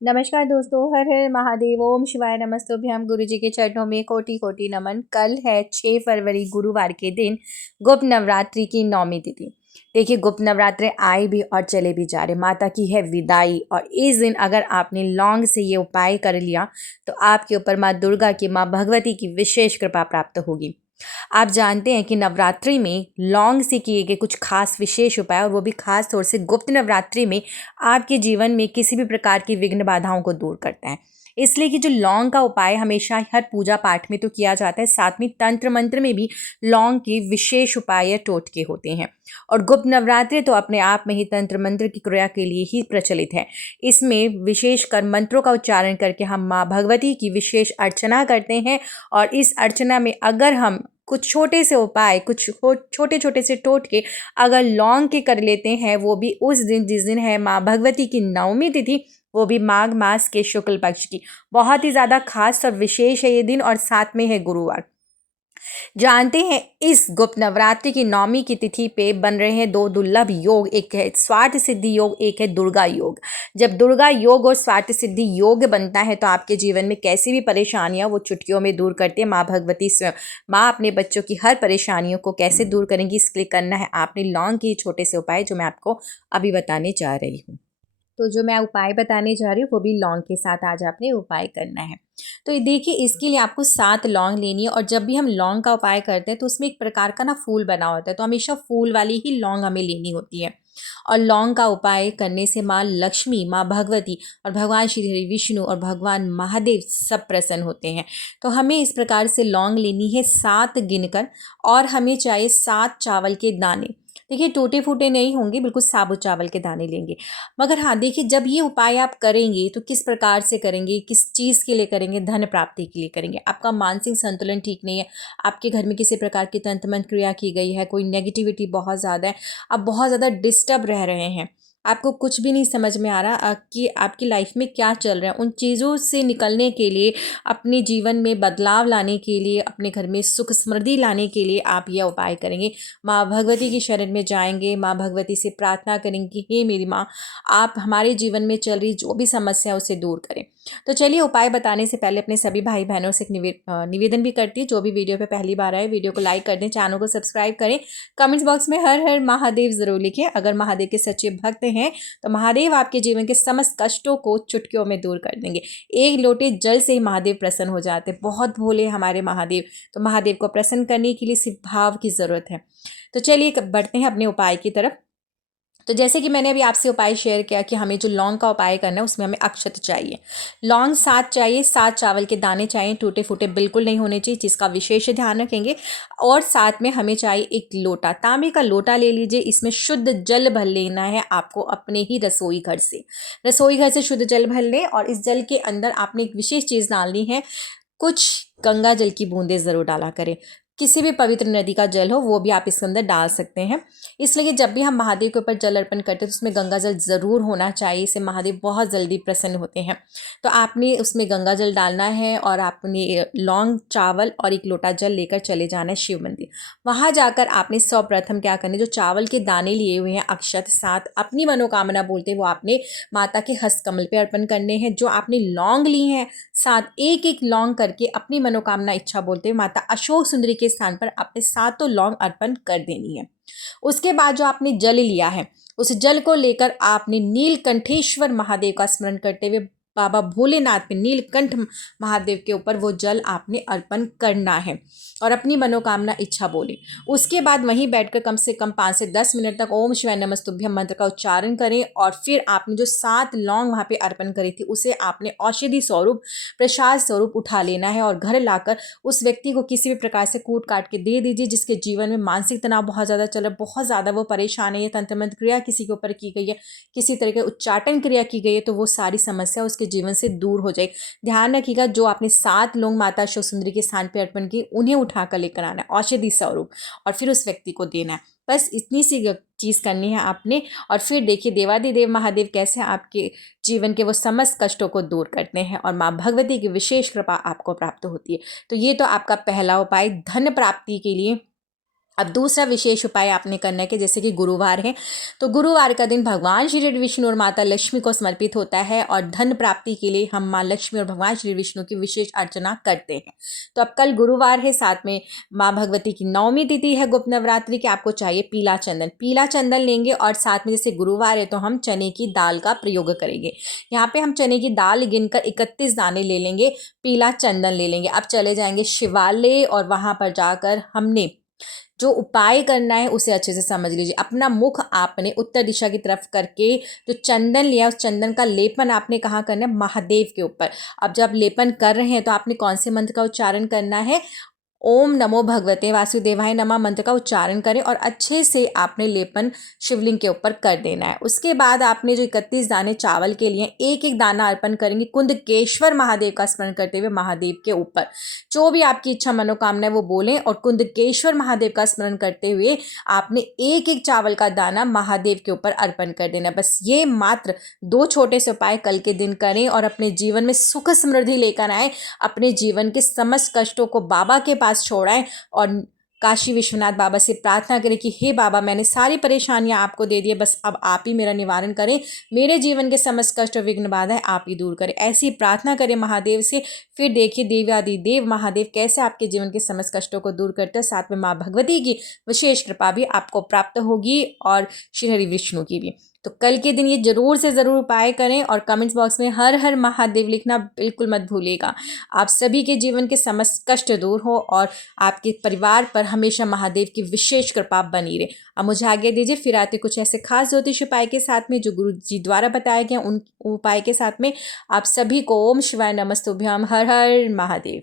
नमस्कार दोस्तों, हर हर महादेव, ओम शिवाय नमस्तुभ्यम। गुरु जी के चरणों में कोटि कोटि नमन। कल है 6 फरवरी गुरुवार के दिन गुप्त नवरात्रि की 9वीं तिथि। देखिए, गुप्त नवरात्रे आए भी और चले भी जा रहे। माता की है विदाई और इस दिन अगर आपने लौंग से ये उपाय कर लिया तो आपके ऊपर माँ दुर्गा की, माँ भगवती की विशेष कृपा प्राप्त होगी। आप जानते हैं कि नवरात्रि में लौंग से किए गए कुछ खास विशेष उपाय, और वो भी खास तौर से गुप्त नवरात्रि में आपके जीवन में किसी भी प्रकार की विघ्न बाधाओं को दूर करता है। इसलिए कि जो लौंग का उपाय हमेशा हर पूजा पाठ में तो किया जाता है, साथ में तंत्र मंत्र में भी लौंग के विशेष उपाय या टोटके होते हैं। और गुप्त नवरात्रि तो अपने आप में ही तंत्र मंत्र की क्रिया के लिए ही प्रचलित है। इसमें विशेषकर मंत्रों का उच्चारण करके हम माँ भगवती की विशेष अर्चना करते हैं। और इस अर्चना में अगर हम कुछ छोटे से उपाय, कुछ छोटे छोटे से टोटके अगर लौंग के कर लेते हैं, वो भी उस दिन जिस दिन है माँ भगवती की 9वीं तिथि, वो भी माघ मास के शुक्ल पक्ष की, बहुत ही ज़्यादा खास और विशेष है ये दिन, और साथ में है गुरुवार। जानते हैं इस गुप्त नवरात्रि की 9वीं की तिथि पे बन रहे हैं दो दुर्लभ योग। एक है स्वार्थ सिद्धि योग, एक है दुर्गा योग। जब दुर्गा योग और स्वार्थ सिद्धि योग बनता है तो आपके जीवन में कैसी भी परेशानियां वो चुटकियों में दूर करती है माँ भगवती स्वयं। माँ अपने बच्चों की हर परेशानियों को कैसे दूर करेंगी, इसके लिए करना है आपने लौंग के छोटे से उपाय, जो मैं आपको अभी बताने जा रही हूँ। तो जो मैं उपाय बताने जा रही हूँ वो भी लौंग के साथ आज आपने उपाय करना है। तो ये देखिए, इसके लिए आपको 7 लौंग लेनी है। और जब भी हम लौंग का उपाय करते हैं तो उसमें एक प्रकार का ना फूल बना होता है, तो हमेशा फूल वाली ही लौंग हमें लेनी होती है। और लौंग का उपाय करने से माँ लक्ष्मी, माँ भगवती और भगवान श्री हरि विष्णु और भगवान महादेव सब प्रसन्न होते हैं। तो हमें इस प्रकार से लौंग लेनी है 7 गिनकर, और हमें चाहिए 7 चावल के दाने। देखिए, टूटे फूटे नहीं होंगे, बिल्कुल साबुत चावल के दाने लेंगे। मगर हाँ, देखिए, जब ये उपाय आप करेंगे तो किस प्रकार से करेंगे, किस चीज़ के लिए करेंगे, धन प्राप्ति के लिए करेंगे। आपका मानसिक संतुलन ठीक नहीं है, आपके घर में किसी प्रकार की तंत्र मंत्र क्रिया की गई है, कोई नेगेटिविटी बहुत ज़्यादा है, आप बहुत ज़्यादा डिस्टर्ब रह रहे हैं, आपको कुछ भी नहीं समझ में आ रहा कि आपकी लाइफ में क्या चल रहा है, उन चीज़ों से निकलने के लिए, अपने जीवन में बदलाव लाने के लिए, अपने घर में सुख समृद्धि लाने के लिए आप यह उपाय करेंगे। माँ भगवती की शरण में जाएंगे, माँ भगवती से प्रार्थना करेंगे, हे मेरी माँ, आप हमारे जीवन में चल रही जो भी समस्या है उसे दूर करें। तो चलिए, उपाय बताने से पहले अपने सभी भाई बहनों से एक निवेदन भी करती है, जो भी वीडियो पे पहली बार आए वीडियो को लाइक कर दें, चैनल को सब्सक्राइब करें, कमेंट्स बॉक्स में हर हर महादेव जरूर लिखें। अगर महादेव के सच्चे भक्त हैं तो महादेव आपके जीवन के समस्त कष्टों को चुटकियों में दूर कर देंगे। एक लोटे जल से ही महादेव प्रसन्न हो जाते हैं। बहुत भोले हमारे महादेव, तो महादेव को प्रसन्न करने के लिए सिर्फ भाव की जरूरत है। तो चलिए बढ़ते हैं अपने उपाय की तरफ। तो जैसे कि मैंने अभी आपसे उपाय शेयर किया कि हमें जो लौंग का उपाय करना है उसमें हमें अक्षत चाहिए, लौंग 7 चाहिए, 7 चावल के दाने चाहिए, टूटे फूटे बिल्कुल नहीं होने चाहिए, जिसका विशेष ध्यान रखेंगे। और साथ में हमें चाहिए एक लोटा, तांबे का लोटा ले लीजिए, इसमें शुद्ध जल भर लेना है आपको अपने ही रसोई घर से शुद्ध जल भर लें। और इस जल के अंदर आपने एक विशेष चीज़ डालनी है, कुछ गंगा जल की बूंदें ज़रूर डाला करें। किसी भी पवित्र नदी का जल हो वो भी आप इसके अंदर डाल सकते हैं। इसलिए जब भी हम महादेव के ऊपर जल अर्पण करते हैं तो उसमें गंगा जल ज़रूर होना चाहिए, इससे महादेव बहुत जल्दी प्रसन्न होते हैं। तो आपने उसमें गंगा जल डालना है और आपने लौंग, चावल और एक लोटा जल लेकर चले जाना है शिव मंदिर। वहाँ जाकर आपने सर्वप्रथम क्या करना है, जो चावल के दाने लिए हुए हैं अक्षत, साथ अपनी मनोकामना बोलते हैं वो आपने माता के हस्तकमल पे अर्पण करने हैं। जो आपने लौंग ली हैं, साथ एक एक लौंग करके अपनी मनोकामना इच्छा बोलते हुए माता अशोक सुंदरी के स्थान पर आपने 7 लौंग अर्पण कर देनी है। उसके बाद जो आपने जल लिया है, उस जल को लेकर आपने नीलकंठेश्वर महादेव का स्मरण करते हुए बाबा भोलेनाथ पे, नीलकंठ महादेव के ऊपर वो जल आपने अर्पण करना है और अपनी मनोकामना इच्छा बोले। उसके बाद वहीं बैठकर कम से कम 5 से 10 मिनट तक ओम शिवाय नमस्तुभ्यम मंत्र का उच्चारण करें। और फिर आपने जो 7 लौंग वहाँ पे अर्पण करी थी उसे आपने औषधि स्वरूप, प्रसाद स्वरूप उठा लेना है और घर लाकर उस व्यक्ति को किसी भी प्रकार से कूट काट के दे दीजिए जिसके जीवन में मानसिक तनाव बहुत ज़्यादा चल रहा है, बहुत ज़्यादा वो परेशान है, ये तंत्र मंत्र क्रिया किसी के ऊपर की गई है, किसी तरह के उच्चाटन क्रिया की गई है, तो वो सारी समस्या उसके जीवन से दूर हो जाए। ध्यान रखिएगा, जो आपने 7 लौंग माता अशोक सुंदरी के स्थान पर अर्पण की उन्हें उठा कर लेकर आना है औषधि स्वरूप और फिर उस व्यक्ति को देना है। बस इतनी सी चीज़ करनी है आपने। और फिर देखिए देवादिदेव महादेव कैसे आपके जीवन के वो समस्त कष्टों को दूर करते हैं और माँ भगवती की विशेष कृपा आपको प्राप्त होती है। तो ये तो आपका पहला उपाय धन प्राप्ति के लिए अब दूसरा विशेष उपाय आपने करना है कि जैसे कि गुरुवार है, तो गुरुवार का दिन भगवान श्री विष्णु और माता लक्ष्मी को समर्पित होता है और धन प्राप्ति के लिए हम माँ लक्ष्मी और भगवान श्री विष्णु की विशेष अर्चना करते हैं। तो अब कल गुरुवार है, साथ में माँ भगवती की नवमी तिथि है गुप्त नवरात्रि की। आपको चाहिए पीला चंदन लेंगे और साथ में जैसे गुरुवार है तो हम चने की दाल का प्रयोग करेंगे। यहाँ पे हम चने की दाल गिनकर 31 दाने ले लेंगे, पीला चंदन ले लेंगे। अब चले जाएंगे शिवालय और वहाँ पर जाकर हमने जो उपाय करना है उसे अच्छे से समझ लीजिए। अपना मुख आपने उत्तर दिशा की तरफ करके जो चंदन लिया उस चंदन का लेपन आपने कहाँ करना है, महादेव के ऊपर। अब जब लेपन कर रहे हैं तो आपने कौन से मंत्र का उच्चारण करना है, ओम नमो भगवते वासुदेवाय नमः मंत्र का उच्चारण करें और अच्छे से आपने लेपन शिवलिंग के ऊपर कर देना है। उसके बाद आपने जो 31 दाने चावल के लिए एक एक दाना अर्पण करेंगे कुंदकेश्वर महादेव का स्मरण करते हुए महादेव के ऊपर। जो भी आपकी इच्छा मनोकामना है वो बोलें और कुंदकेश्वर महादेव का स्मरण करते हुए आपने एक एक चावल का दाना महादेव के ऊपर अर्पण कर देना। बस ये मात्र 2 छोटे से उपाय कल के दिन करें और अपने जीवन में सुख समृद्धि लेकर आए। अपने जीवन के समस्त कष्टों को बाबा के पास छोड़ाएं और काशी विश्वनाथ बाबा से प्रार्थना करें कि हे बाबा, मैंने सारी परेशानियां आपको दे दी है, बस अब आप ही मेरा निवारण करें, मेरे जीवन के समस्त कष्ट और विघ्न बाधाएं आप ही दूर करें। ऐसी प्रार्थना करें महादेव से। फिर देखिए देवादिदेव महादेव कैसे आपके जीवन के समस्त कष्टों को दूर करते हैं। साथ में माँ भगवती की विशेष कृपा भी आपको प्राप्त होगी और श्री हरि विष्णु की भी। तो कल के दिन ये जरूर से ज़रूर उपाय करें और कमेंट्स बॉक्स में हर हर महादेव लिखना बिल्कुल मत भूलिएगा। आप सभी के जीवन के समस्त कष्ट दूर हो और आपके परिवार पर हमेशा महादेव की विशेष कृपा बनी रहे। अब मुझे आगे दीजिए, फिर आते कुछ ऐसे खास ज्योतिष उपाय के साथ में जो गुरु जी द्वारा बताए गए उन उपाय के साथ में। आप सभी को ओम शिवाय नमस्तुभ्यम, हर हर महादेव।